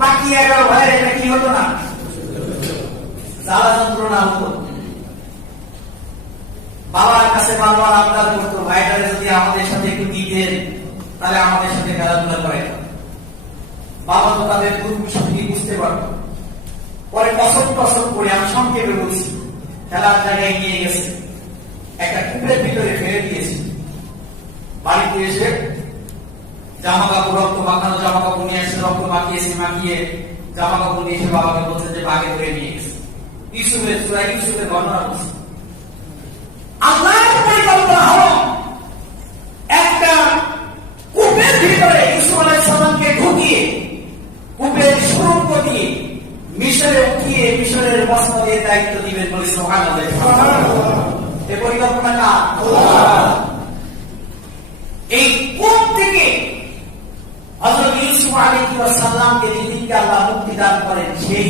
তাকিয়ে গেল ভাইয়ের, এটা কি হতো না? জ্বালা যন্ত্রণা হতো। বাবার কাছে বারবার আবদার করতো, ভাইটা যদি আমাদের সাথে একটু দিতেন তাহলে আমাদের সাথে খেলাধুলা করে। বাবা তো তাদের দুর্বিষয়টি বুঝতে পারত। পরে কসম টসম করে, আমি সংক্ষেপে বলছি, খেলার জায়গায় নিয়ে গেছে, একটা কূপের ভিতরে ফেলে দিয়েছে। বাড়িতে এসে জামা কাপড়, রক্ত মাখানো জামা কাপড় নিয়ে এসে রক্ত মাখিয়েছে, মাখিয়ে জামা কাপড় নিয়ে এসে বাবাকে বলছে যে বাগে ধরে নিয়ে গেছে। ইউসুফের বর্ণনা বলছে। আল্লাহর পরিকল্পনা হলো একটা কূপের ভিতরে ইউসুফ আলাইহিস সালামকে ঢুকিয়ে, কূপের সুরঙ্গ দিয়ে মিশরে উঠিয়ে মিশরের মসনদের দায়িত্ব দিবেন বলে সুবহানাল্লাহ। এই পরিকল্পনাটা এই কূপ থেকে হযরত ইউসুফ আলাইহিস সালামকে যেদিনকে আল্লাহ মুক্তি দান করেন, সেই